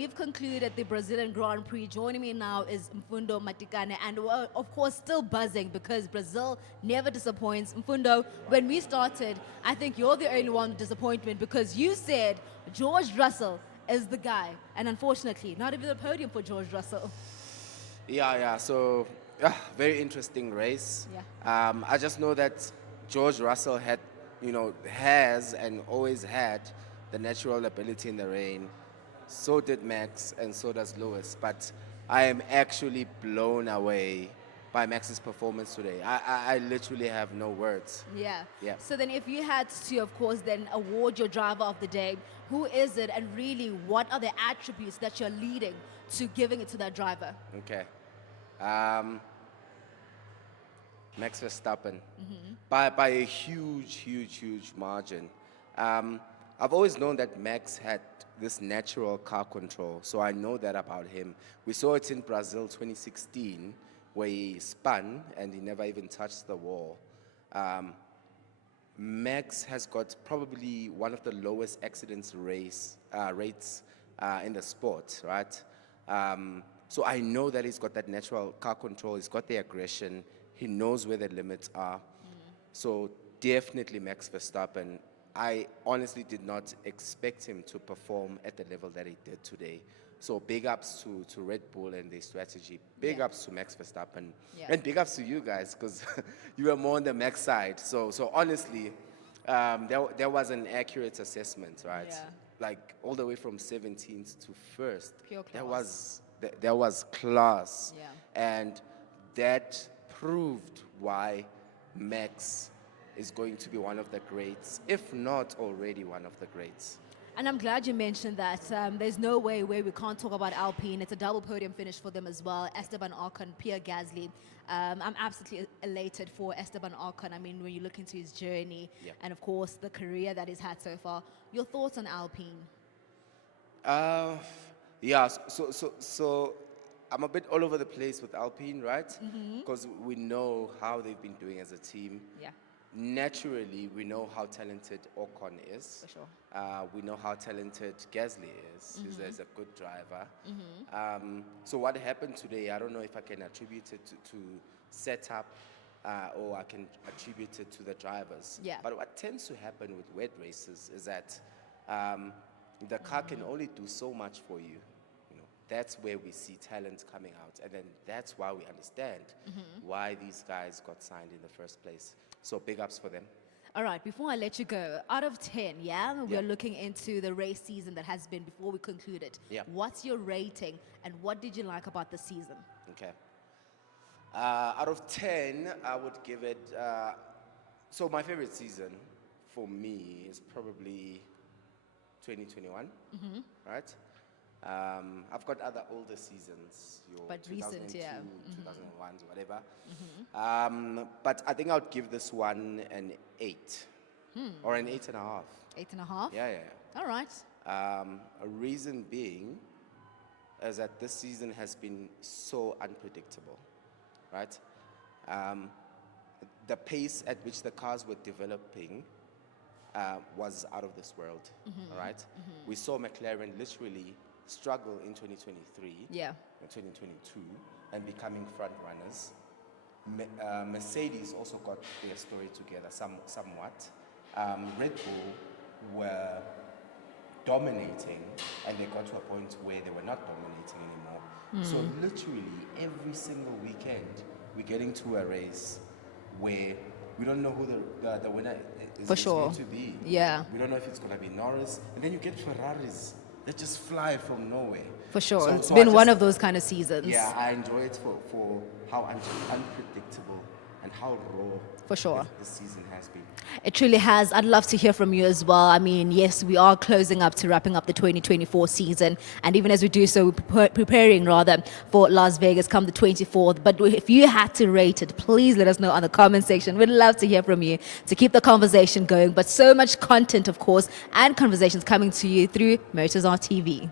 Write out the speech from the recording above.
we've concluded the Brazilian Grand Prix. Joining me now is Mfundo Matikane, and we're, of course, still buzzing because Brazil never disappoints. Mfundo, when we started, I think you're the only one with disappointment because you said George Russell is the guy, and unfortunately, not even the podium for George Russell. Yeah. So, very interesting race. Yeah. I just know that George Russell has and always had the natural ability in the rain. So did Max, and so does Lewis. But I am actually blown away by Max's performance today. I literally have no words. Yeah. Yeah. So then if you had to, of course, then award your driver of the day, who is it, and really what are the attributes that you're leading to giving it to that driver? Okay. Max Verstappen, by a huge margin. I've always known that Max had this natural car control, so I know that about him. We saw it in Brazil 2016, where he spun and he never even touched the wall. Max has got probably one of the lowest accidents rates in the sport, right? So I know that he's got that natural car control, he's got the aggression, he knows where the limits are. So definitely Max Verstappen. I honestly did not expect him to perform at the level that he did today. So big ups to Red Bull and their strategy. Big ups to Max Verstappen. Yeah. And big ups to you guys, because you were more on the Max side. So honestly, there was an accurate assessment, right? Yeah. Like all the way from 17th to 1st. Pure class. There was class. Yeah. And that proved why Max is going to be one of the greats, if not already one of the greats. And I'm glad you mentioned that. There's no way where we can't talk about Alpine. It's a double podium finish for them as well. Esteban Ocon, Pierre Gasly. I'm absolutely elated for Esteban Ocon. I mean, when you look into his journey and, of course, the career that he's had so far. Your thoughts on Alpine? So I'm a bit all over the place with Alpine, right? Because we know how they've been doing as a team. Yeah. Naturally, we know how talented Ocon is. For sure. We know how talented Gasly is. He's a good driver. So what happened today, I don't know if I can attribute it to setup or I can attribute it to the drivers. Yeah. But what tends to happen with wet races is that the car can only do so much for you. That's where we see talent coming out. And then that's why we understand why these guys got signed in the first place. So big ups for them. All right, before I let you go, out of 10, we're looking into the race season that has been before we conclude it. Yeah. What's your rating and what did you like about the season? Okay. Out of 10, I would give it, so my favorite season for me is probably 2021, right? I've got other older seasons, but recent, 2001, whatever. But I think I would give this one an 8 or an 8.5. 8.5? Yeah. All right. A reason being is that this season has been so unpredictable, right? The pace at which the cars were developing was out of this world, right? We saw McLaren literally struggle in 2023 and 2022 and becoming front runners. Mercedes also got their story together somewhat. Red Bull were dominating and they got to a point where they were not dominating anymore. So literally every single weekend we're getting to a race where we don't know who the winner is going to be. Yeah. We don't know if it's going to be Norris. And then you get Ferraris that just fly from nowhere. For sure. It's been one of those kind of seasons. Yeah, I enjoy it for how unpredictable and how raw for sure this season has been. It truly has. I'd love to hear from you as well. I mean, yes, we are closing up to wrapping up the 2024 season. And even as we do so, we're preparing rather for Las Vegas come the 24th. But if you had to rate it, please let us know on the comment section. We'd love to hear from you to keep the conversation going. But so much content, of course, and conversations coming to you through MotorzarTv.